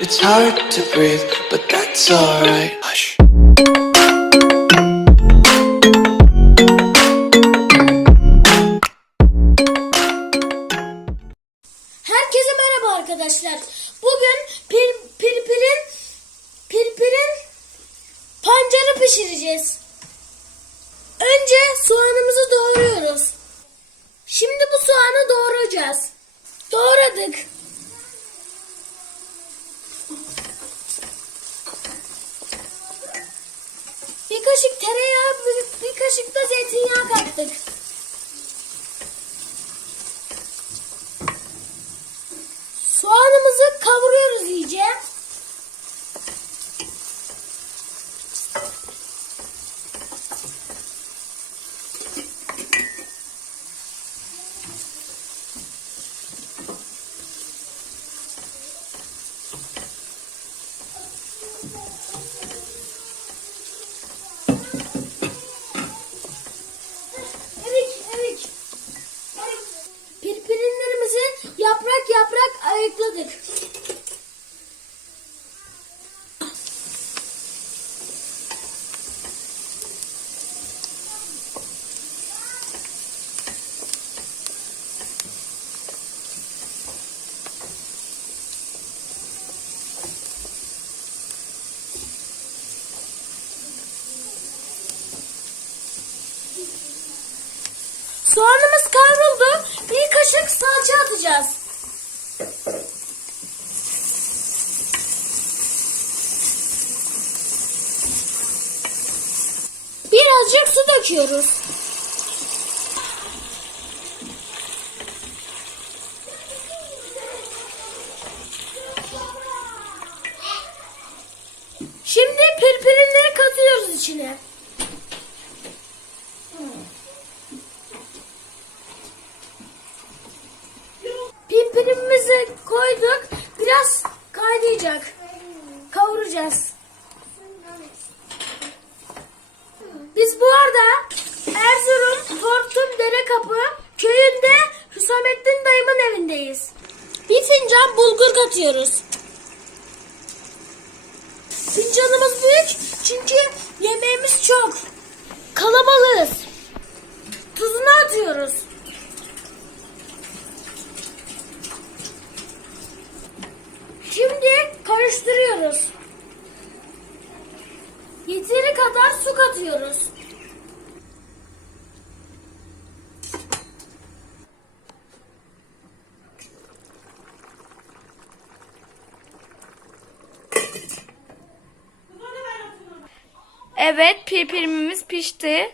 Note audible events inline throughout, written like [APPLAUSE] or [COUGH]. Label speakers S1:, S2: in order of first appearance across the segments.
S1: It's hard to breathe, but that's alright. Hush.
S2: Herkese merhaba arkadaşlar. Bugün pir, pirpirin pirpirin pancarı pişireceğiz. Önce soğanımızı doğruyoruz. Şimdi bu soğanı doğrayacağız. Doğradık. Bir kaşık tereyağı, bir, bir kaşık da zeytinyağı kattık. Soğanımızı kavuruyoruz iyice. Soğanımız kavruldu. Bir kaşık salça atacağız. Birazcık su döküyoruz. Şimdi pirpirinleri katıyoruz içine. Biraz kaynayacak. Kavuracağız. Biz bu arada Erzurum Hortum Derekapı köyünde Hüsamettin dayımın evindeyiz. Bir fincan bulgur katıyoruz. Fincanımız büyük çünkü yemeğimiz çok. Kalabalığız.
S3: Evet, pirpirimimiz pişti.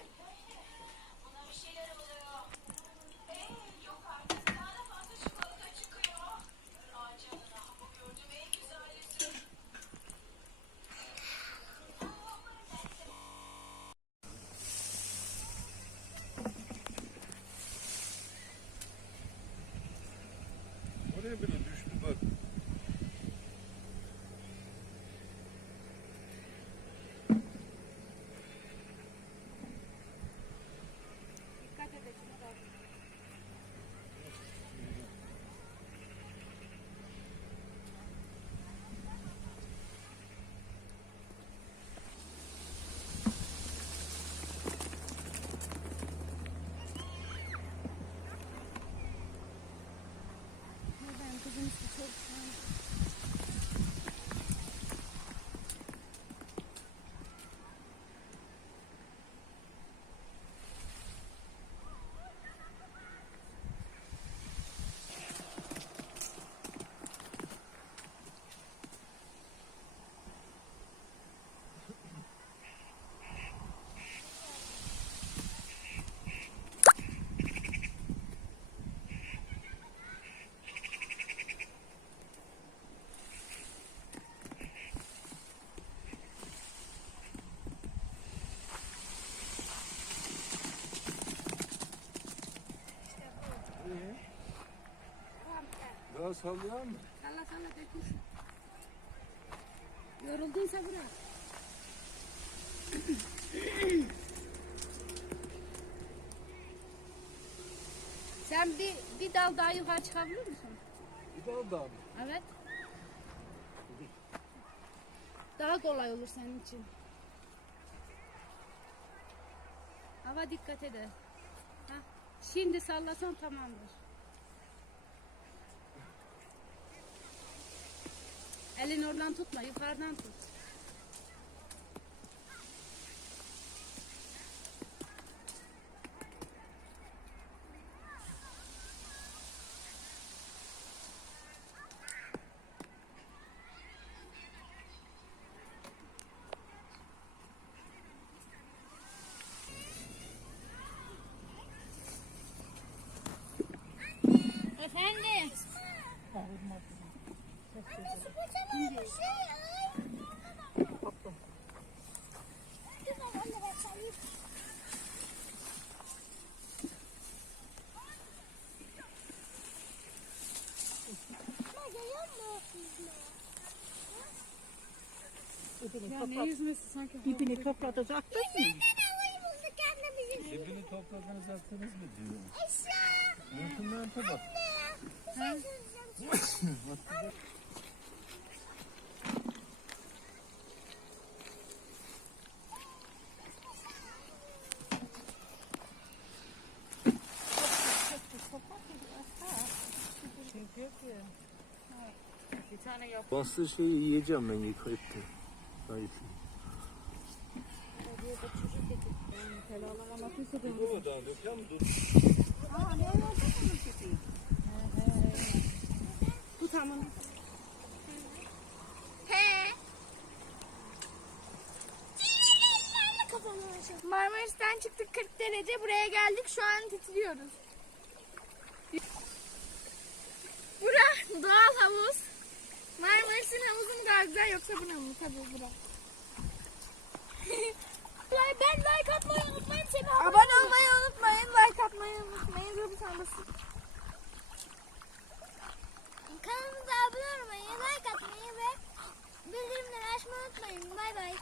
S4: Daha sallayan mı?
S5: Salla salla dökül. Yorulduysa bırak. [CLEARS THROAT] Sen bir, bir dal daha yukarı çıkabilir misin?
S4: Bir daha daha mı?
S5: Evet. Daha kolay olur senin için. Hava dikkat ede. Ha, şimdi sallasan tamamdır. Elin oradan tutma, yukarıdan tut. Efendim. Ya ne yüzmesi sanki
S6: İpini toplatacaktın mı?
S4: Dibini topladınız attınız mı diyor. [LAUGHS] Mümkünmente bak.
S6: Bir tane yap.
S4: Bastığı şeyi yiyeceğim ben yıkayıp da. Bu da dökem dur.
S5: Tut hamını.
S3: Marmaris'ten çıktık 40 derece. Buraya geldik. Şu an titriyoruz. Yoksa buna mı? Tabii bura. [LAUGHS] ben like atmayı unutmayın seni. Abone olmayı unutmayın. Like atmayı unutmayın. Ruby sanmasın.
S2: Kanalımıza abone olmayı, like atmayı ve [GASPS] bildirimleri açmayı unutmayın. Bay bay.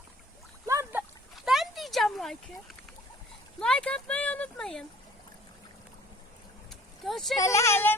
S3: Lan ben, ben diyeceğim like'ı. Like atmayı unutmayın. Hoşçakalın. Hele hele